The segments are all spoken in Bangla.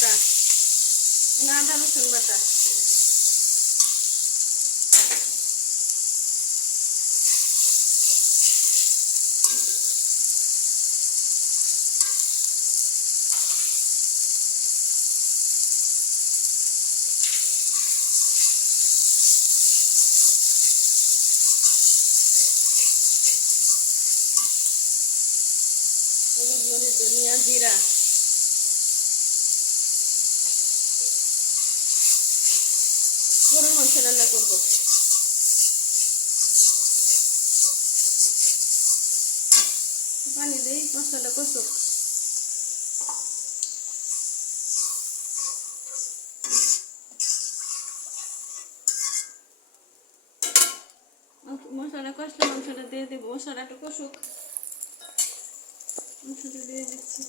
আদা রসুন বাটা। হলুদ মরিচ ধনিয়া জিরা। গরুর মাংস রান্না করব। পানি দিই, মশলাটা কষুক। মশলাটা কষলে মাংসটা দিয়ে দেবো, মশলাটা কষুক। মাংসটা দিয়ে দিচ্ছি।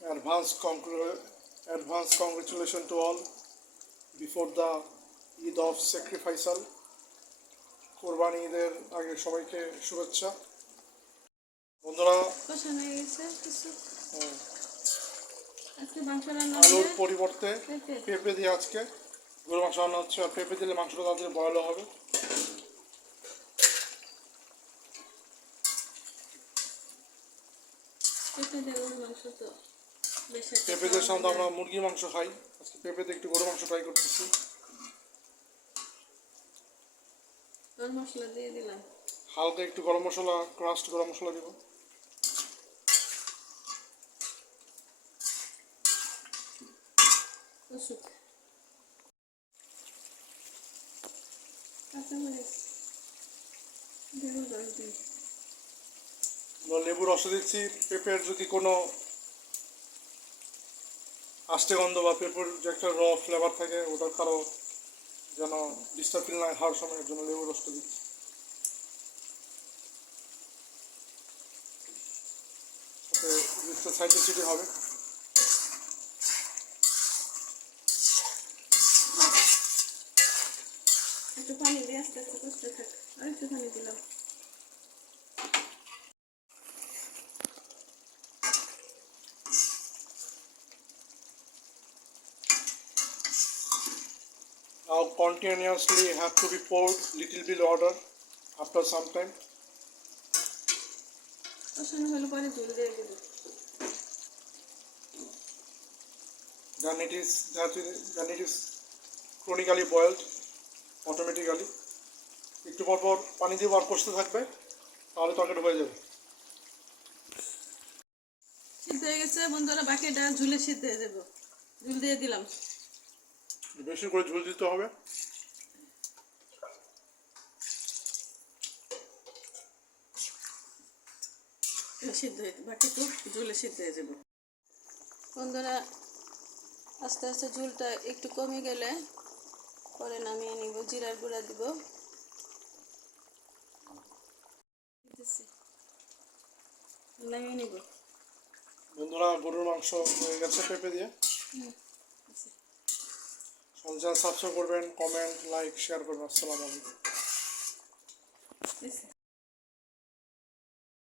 Advance, congr- advance congratulations to all before the Eid of Sacrificial. কোরবানি ঈদের আগে সবাইকে শুভেচ্ছা। বন্ধুরা হয়ে আলুর পরিবর্তে পেঁপে। দিয়ে আজকে। গরু মাংস রান্না হচ্ছে আর পেঁপে দিলে মাংসটা তাড়াতাড়ি বয়ল হবে। পেঁপে দিয়ে সাধারণত আমরা মুরগির মাংস খাই। আজকে পেঁপে দিয়ে একটু গরু মাংস ট্রাই করতেছি। মশলা দিয়ে দিলাম। হালকা একটু গরম মশলা ক্রাস্ট গরম মশলা দিব। কাঁচামরিচ। দেবো দশ দিন। আমরা লেবু রস দিচ্ছি। পেঁপের যদি কোনো আষ্টে গন্ধ বা পেঁপের যে একটা র ফ্লেভার থাকে, ওটার কারও যেন ডিস্টার্ব ফিল না হওয়ার সময়ের জন্য লেবুর রসটা দিচ্ছি। জিনিসটা সিটে হবে। পানি দিয়ে আস্তে আস্তে আর একটু পানি দিলাম। Now continuously have to be poured little bit water after some time. Then it is that then it is chronically boiled automatically. একটু পর পর পানি দিয়ে বার করতে থাকবে তাহলে তরকারি হয়ে যাবে সিদ্ধ হয়ে গেছে বন্ধুরা বাকিটা ঝুলে সিদ্ধ হয়ে দেবো ঝুল দিয়ে দিলাম বেশি করে ঝোল দিতে হবে। সিদ্ধ হয়ে বাকি তো ঝুলে সিদ্ধ হয়ে যাব। বন্ধুরা আস্তে আস্তে ঝুলটা একটু কমে গেলে পরে নামিয়ে নিব জিরার গুঁড়া দিব। নামিয়ে নিব। বন্ধুরা গরুর মাংস হয়ে গেছে পেঁপে দিয়ে। চ্যানেল সাবস্ক্রাইব করবেন কমেন্ট লাইক শেয়ার করবেন। আসসালামু আলাইকুম।